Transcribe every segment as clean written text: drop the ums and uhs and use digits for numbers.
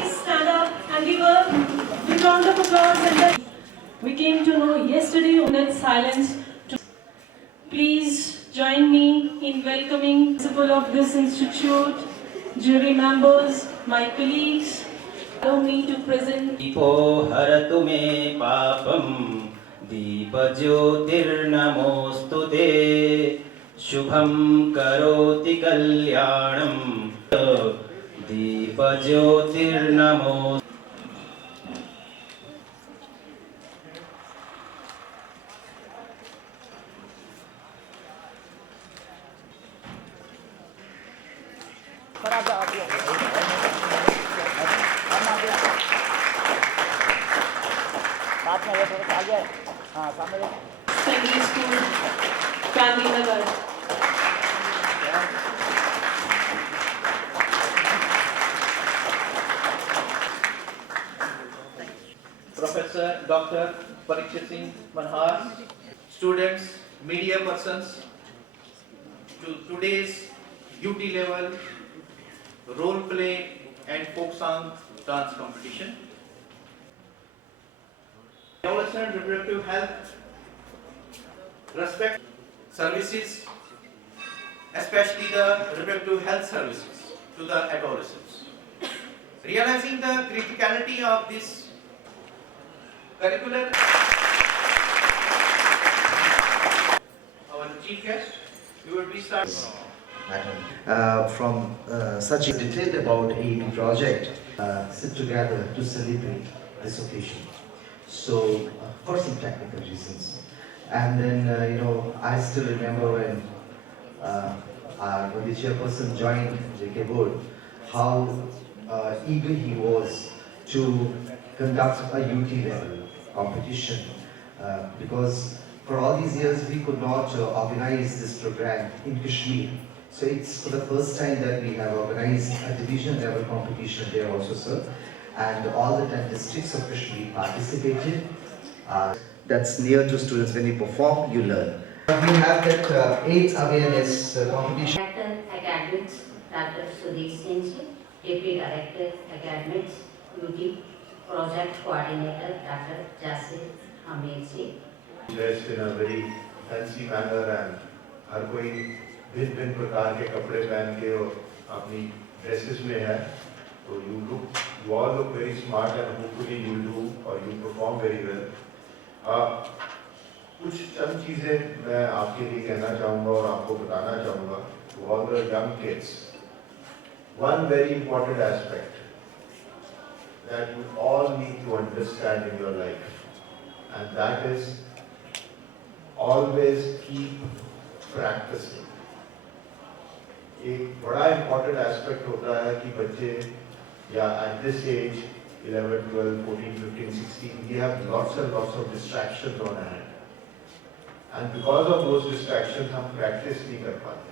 Stand up and give a big round of applause. And then we came to know yesterday on that silence. Please join me in welcoming the principal of this institute, jury members, my colleagues. Allow me to present. दीपो हरतु मे पापं दीपज्योतिर्नमोऽस्तु ते शुभं करोति कल्याणं दीपज्योतिर्नमो Secondary School, Gandhinagar. Professor Dr. Parikshit Singh Manhar, students, media persons, to today's UT level role play and folk song dance competition. Adolescent reproductive health, respect services, especially the reproductive health services to the adolescents. Realizing the criticality of this curricular, our chief guest, we will be starting. From such detailed about AEP project, sit together to celebrate this occasion. So, for some technical reasons. And then, I still remember when the chairperson joined JK Board, how eager he was to conduct a UT level competition because for all these years we could not organize this program in Kashmir. So it's for the first time that we have organized a division level competition there also, sir. And all the 10 districts of Kashmir participated. That's near to students. When you perform, you learn. We have that AIDS awareness competition. Director Academics, Dr. Sudhir Singh ji, Deputy Director Academics, UT Project Coordinator, Dr. Jasir Hamid ji. Dressed in a very fancy manner and हर कोई भिन्न प्रकार के कपड़े पहन के और अपनी dresses में है तो you all look very smart and hopefully you do or you perform very well. कुछ चंद चीजें मैं आपके लिए कहना चाहूँगा और आपको बताना चाहूँगा to all the young kids. One very important aspect that you all need to understand in your life, and that is always keep practicing. एक बड़ा important aspect होता है कि बच्चे या at this age 11, 12, 14, 15, 16 we have lots and lots of distractions on hand, and because of those distractions हम practice नहीं कर पाते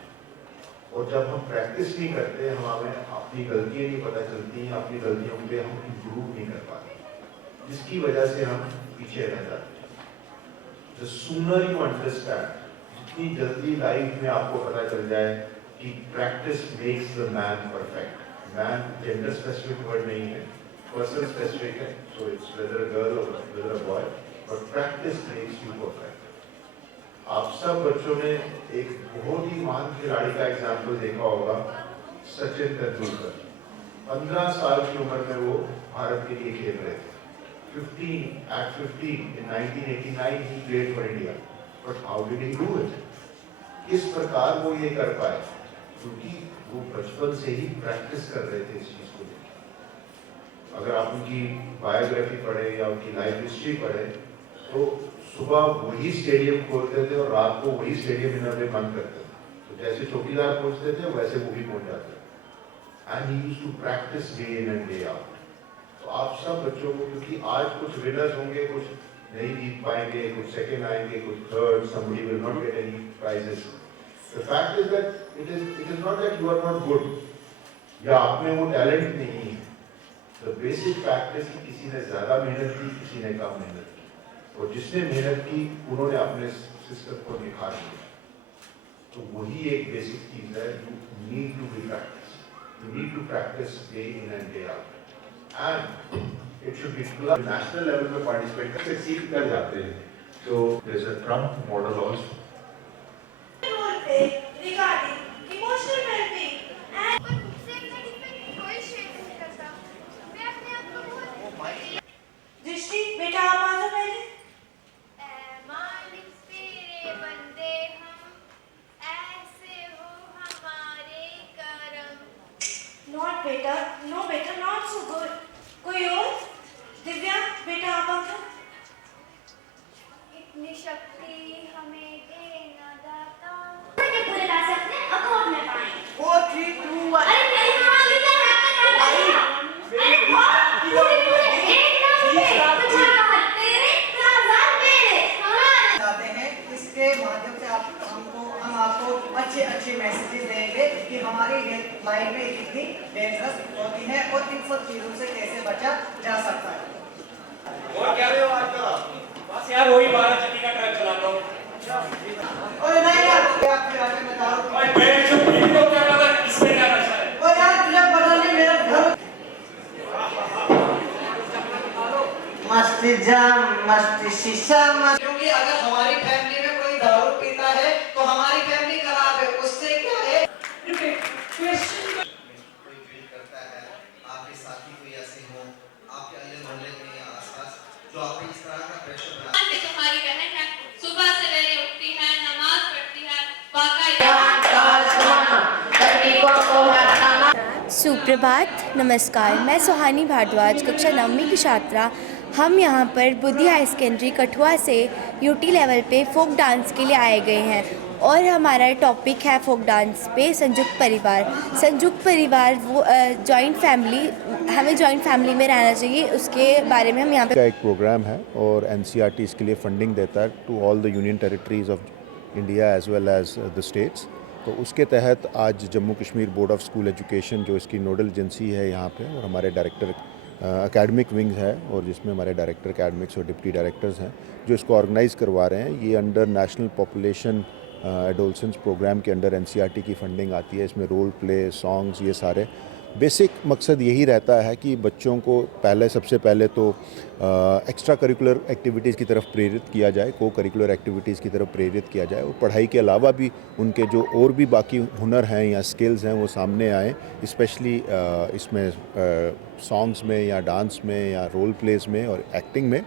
और जब हम practice नहीं करते हमें अपनी गलतियाँ नहीं पता चलती हैं, अपनी गलतियों पे हम improve नहीं कर पाते जिसकी वजह से हम पीछे रह जाते हैं. The sooner you understand, जितनी जल्दी लाइफ में आपको पता चल जाए कि practice makes the man perfect. Man gender specific word नहीं है, person specific है, so it's whether a girl or whether a boy, but practice makes you perfect. आप सब बच्चों ने एक बहुत ही महान खिलाड़ी का एग्जाम्पल देखा होगा, सचिन तेंदुलकर. 15 साल की उम्र में वो भारत के लिए खेल रहे थे. 15 in 1989 he played for India, but how did he do it? किस प्रकार वो ये कर पाए? क्योंकि वो बचपन से ही प्रैक्टिस कर रहे थे इस चीज को लेकर. अगर आप उनकी बायोग्राफी पढ़े या उनकी लाइफ हिस्ट्री पढ़े तो सुबह वही स्टेडियम खोलते थे और रात को वही स्टेडियम इन्होंने बंद करते थे. तो जैसे चौकीदार पहुंचते थे वैसे वो भी पहुंच जाते थे. And he used to practise day in and day out. तो आप सब बच्चों को, क्योंकि आज कुछ विनर्स होंगे, कुछ नहीं जीत पाएंगे, कुछ सेकंड आएंगे, कुछ third, somebody will not get any prizes. The fact is that it is not that you are not good या आप में वो टैलेंट नहीं है. The basic fact is कि किसी ने ज़्यादा मेहनत की, किसी ने कम मेहनत की, और जिसने मेहनत की उन्होंने अपने सिस्टम को निखार लिया. तो वही एक बेसिक चीज है, you need to be practice, you need to practise day in and day out, and it should be national level पे पार्टिसिपेट कर सक्सीड कर जाते हैं. So there's a Trump model also. Regarding emotional well-being and दृष्टि बेटा आप आ जाओ पहले. Not बेटा, no बेटा, not so good. कोई और? दिव्या बेटा आप आ जाओ. इतनी शक्ति हमें दे न दाता. पूरे पैसे अपने अकाउंट में पाएं. 4 3 2 1. अरे मेरी माँ भी तो अरे बहुत एक ना चाहते हैं इसके माध्यम से हम आपको अच्छे मैसेजेस देंगे कि हमारी लाइफ में कितनी डेंजरस होती है और इन सब चीजों से कैसे बचा जा सकता है. और क्या रहे हो आजकल? बस यार वही 12 चक्की का ट्रक चला रहा हूँ. और नहीं यार आप फिर आके बता रहा हूँ. मैं जो वीडियो क्या कर रहा है इसमें क्या नशा है? और यार तुझे पता नहीं मेरा घर मस्ती जाम मस्ती शीशा मस्ती. क्योंकि अगर हमारी फैमिली में कोई दारू पीता है तो हमारी फैमिली खराब है. उससे क्या है कोई फील करता है आपके साथी कोई ऐसे हो आपके अगले मोहल्ले में या आसपास जो आप इस तरह का प्रेशर बना. तुम्हारी बहन है, सुबह सवेरे उठती है, नमाज पढ़ती है, सुप्रभात, नमस्कार. मैं सुहानी भारद्वाज, कक्षा 9वीं की छात्रा. हम यहाँ पर बुद्धि हाई सेकेंडरी कठुआ से यूटी लेवल पे फोक डांस के लिए आए गए हैं और हमारा टॉपिक है फोक डांस पे संयुक्त परिवार. संयुक्त परिवार वो जॉइंट फैमिली, हमें जॉइंट फैमिली में रहना चाहिए, उसके बारे में हम यहाँ पे का एक प्रोग्राम है और एनसीईआरटी इसके लिए फंडिंग देता है to all the union territories of India as well as the states. तो उसके तहत आज Jammu Kashmir board of school education जो इसकी नोडल एजेंसी है यहाँ पे, और हमारे डायरेक्टर एकेडमिक विंग है और जिसमें हमारे डायरेक्टर एकेडमिक्स और डिप्टी डायरेक्टर्स हैं जो इसको ऑर्गेनाइज़ करवा रहे हैं. ये under national population adolescence programme के अंडर एनसीईआरटी की फंडिंग आती है. इसमें रोल प्ले, सॉन्ग्स, ये सारे बेसिक मकसद यही रहता है कि बच्चों को सबसे पहले तो एक्स्ट्रा करिकुलर एक्टिविटीज़ की तरफ प्रेरित किया जाए, को करिकुलर एक्टिविटीज़ की तरफ प्रेरित किया जाए और पढ़ाई के अलावा भी उनके जो और भी बाकी हुनर हैं या स्किल्स हैं वो सामने आएँ. स्पेशली इसमें सॉन्ग्स में या डांस में या रोल प्लेस में और एक्टिंग में.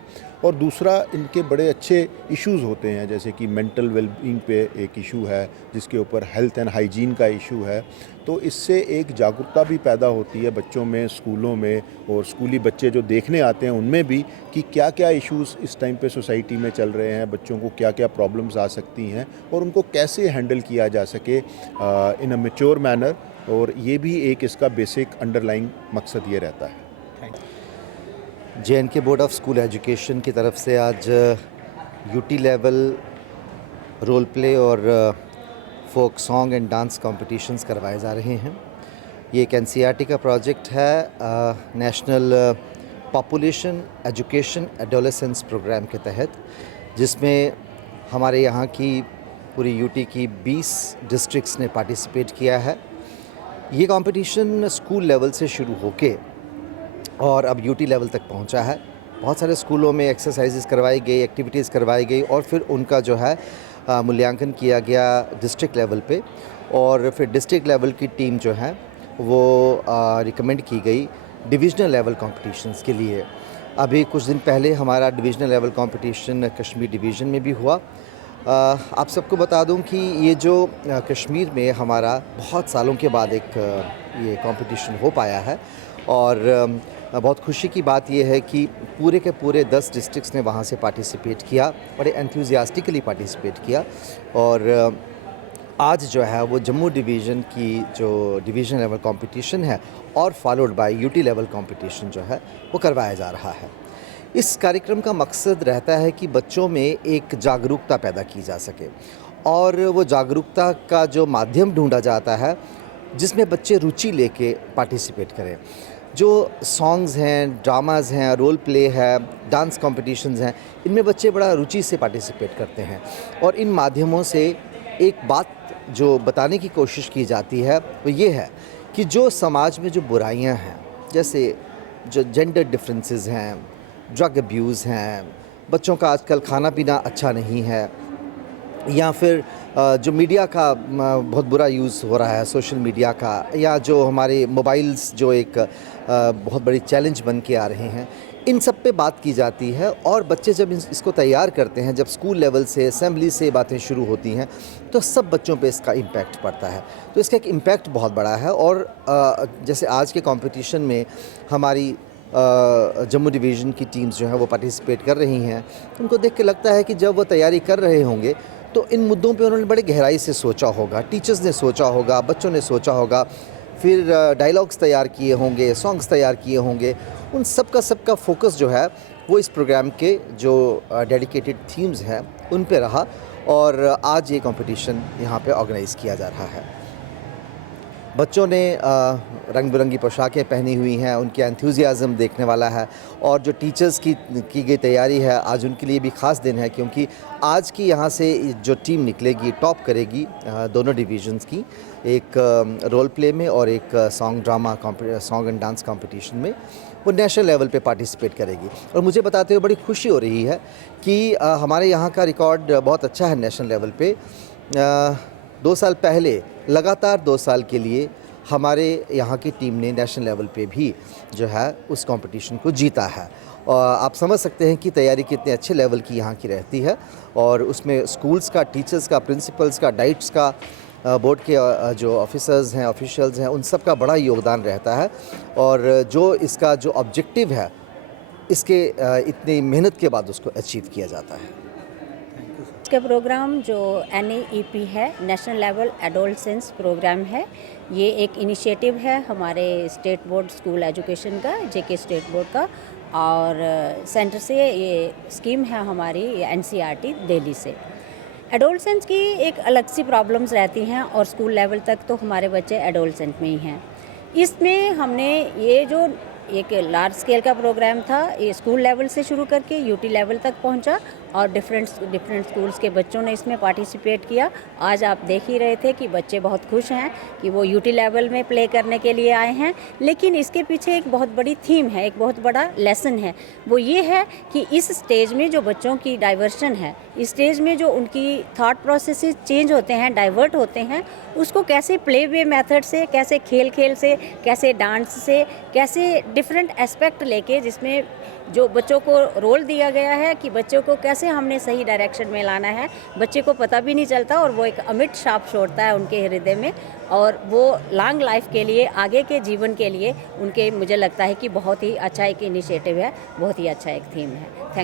और दूसरा, इनके बड़े अच्छे इश्यूज़ होते हैं जैसे कि मेंटल वेलबींग पे एक इशू है जिसके ऊपर हेल्थ एंड हाइजीन का इशू है. तो इससे एक जागरूकता भी पैदा होती है बच्चों में, स्कूलों में, और स्कूली बच्चे जो देखने आते हैं उनमें भी कि क्या क्या इश्यूज़ इस टाइम पे सोसाइटी में चल रहे हैं, बच्चों को क्या क्या प्रॉब्लम्स आ सकती हैं और उनको कैसे हैंडल किया जा सके इन अ मैच्योर मैनर. और ये भी एक इसका बेसिक अंडरलाइंग मकसद ये रहता है. JNK board of school education की तरफ से आज यूटी लेवल रोल प्ले और folk song and dance competitions करवाए जा रहे हैं. ये एक NCERT का प्रोजेक्ट है, national population education adolescence programme के तहत, जिसमें हमारे यहाँ की पूरी यूटी की 20 डिस्ट्रिक्ट्स ने पार्टिसिपेट किया है. ये कंपटीशन स्कूल लेवल से शुरू होके और अब यूटी लेवल तक पहुंचा है. बहुत सारे स्कूलों में एक्सरसाइजेस करवाई गई, एक्टिविटीज़ करवाई गई और फिर उनका जो है मूल्यांकन किया गया डिस्ट्रिक्ट लेवल पे, और फिर डिस्ट्रिक्ट लेवल की टीम जो है वो रिकमेंड की गई डिविजनल लेवल कॉम्पिटिशन्स के लिए. अभी कुछ दिन पहले हमारा divisional level competition Kashmir division में भी हुआ. आप सबको बता दूं कि ये जो कश्मीर में हमारा बहुत सालों के बाद एक ये कंपटीशन हो पाया है, और बहुत खुशी की बात ये है कि पूरे के पूरे 10 डिस्ट्रिक्ट्स ने वहाँ से पार्टिसिपेट किया, बड़े एंथुजियास्टिकली पार्टिसिपेट किया. और आज जो है वो जम्मू डिवीज़न की जो डिवीज़न लेवल कंपटीशन है और followed by UT level competition जो है वो करवाया जा रहा है. इस कार्यक्रम का मकसद रहता है कि बच्चों में एक जागरूकता पैदा की जा सके, और वो जागरूकता का जो माध्यम ढूंढा जाता है जिसमें बच्चे रुचि लेके पार्टिसिपेट करें. जो सॉन्ग्स हैं, ड्रामाज़ हैं, रोल प्ले है, डांस कॉम्पिटिशन्स हैं, इनमें बच्चे बड़ा रुचि से पार्टिसिपेट करते हैं और इन माध्यमों से एक बात जो बताने की कोशिश की जाती है वो ये है कि जो समाज में जो बुराइयां हैं, जैसे जो जेंडर डिफरेंसेस हैं, ड्रग अब्यूज़ हैं, बच्चों का आजकल खाना पीना अच्छा नहीं है, या फिर जो मीडिया का बहुत बुरा यूज़ हो रहा है, सोशल मीडिया का, या जो हमारे मोबाइल्स जो एक बहुत बड़ी चैलेंज बन के आ रहे हैं, इन सब पे बात की जाती है। और बच्चे जब इसको तैयार करते हैं, जब स्कूल लेवल से, असेंबली से बातें शुरू होती हैं, तो सब बच्चों पे इसका इम्पैक्ट पड़ता है। तो इसका एक इम्पैक्ट बहुत बड़ा है। और जैसे आज के कंपटीशन में हमारी जम्मू डिवीज़न की टीम्स जो हैं वो पार्टिसिपेट कर रही हैं, उनको देख के लगता है कि जब वो तैयारी कर रहे होंगे तो इन मुद्दों पे उन्होंने बड़े गहराई से सोचा होगा, टीचर्स ने सोचा होगा, बच्चों ने सोचा होगा, फिर डायलॉग्स तैयार किए होंगे, सॉन्ग्स तैयार किए होंगे। उन सब का फोकस जो है वो इस प्रोग्राम के जो डेडिकेटेड थीम्स हैं उन पे रहा, और आज ये कंपटीशन यहाँ पे ऑर्गेनाइज़ किया जा रहा है। बच्चों ने रंग बिरंगी पोशाकें पहनी हुई हैं, उनके एंथुजियाज़म देखने वाला है। और जो टीचर्स की गई तैयारी है, आज उनके लिए भी ख़ास दिन है, क्योंकि आज की यहाँ से जो टीम निकलेगी, टॉप करेगी दोनों डिवीज़न्स की, एक रोल प्ले में और एक सॉन्ग एंड डांस कंपटीशन में, वो नेशनल लेवल पे पार्टिसिपेट करेगी। और मुझे बताते हुए बड़ी खुशी हो रही है कि हमारे यहाँ का रिकॉर्ड बहुत अच्छा है नेशनल लेवल पे। 2 साल पहले लगातार 2 साल के लिए हमारे यहाँ की टीम ने नेशनल लेवल पे भी जो है उस कंपटीशन को जीता है। और आप समझ सकते हैं कि तैयारी कितने अच्छे लेवल की यहाँ की रहती है, और उसमें स्कूल्स का, टीचर्स का, प्रिंसिपल्स का, डाइट्स का, बोर्ड के जो ऑफिसर्स हैं, ऑफिशियल्स हैं, उन सब का बड़ा योगदान रहता है। और जो इसका जो ऑब्जेक्टिव है, इसके इतनी मेहनत के बाद उसको अचीव किया जाता है। इसका प्रोग्राम जो NAEP है, नेशनल लेवल एडोलसेंस प्रोग्राम है, ये एक इनिशिएटिव है हमारे स्टेट बोर्ड स्कूल एजुकेशन का, JK स्टेट बोर्ड का, और सेंटर से ये स्कीम है हमारी NCERT दिल्ली से। एडोलसेंस की एक अलग सी प्रॉब्लम्स रहती हैं, और स्कूल लेवल तक तो हमारे बच्चे एडोलसेंट में ही हैं। इसमें हमने ये जो एक लार्ज स्केल का प्रोग्राम था, ये स्कूल लेवल से शुरू करके UT लेवल तक पहुंचा, और डिफरेंट स्कूल्स के बच्चों ने इसमें पार्टिसिपेट किया। आज आप देख ही रहे थे कि बच्चे बहुत खुश हैं कि वो UT लेवल में प्ले करने के लिए आए हैं। लेकिन इसके पीछे एक बहुत बड़ी थीम है, एक बहुत बड़ा लेसन है। वो ये है कि इस स्टेज में जो बच्चों की डाइवर्शन है, इस स्टेज में जो उनकी थॉट प्रोसेसेस चेंज होते हैं, डाइवर्ट होते हैं, उसको कैसे प्ले वे मेथड से, कैसे खेल से, कैसे डांस से, कैसे डिफरेंट एस्पेक्ट लेके, जिसमें जो बच्चों को रोल दिया गया है कि बच्चों को कैसे हमने सही डायरेक्शन में लाना है, बच्चे को पता भी नहीं चलता, और वो एक अमिट छाप छोड़ता है उनके हृदय में, और वो लॉन्ग लाइफ के लिए, आगे के जीवन के लिए उनके, मुझे लगता है कि बहुत ही अच्छा एक इनिशिएटिव है, बहुत ही अच्छा एक थीम है। थैंक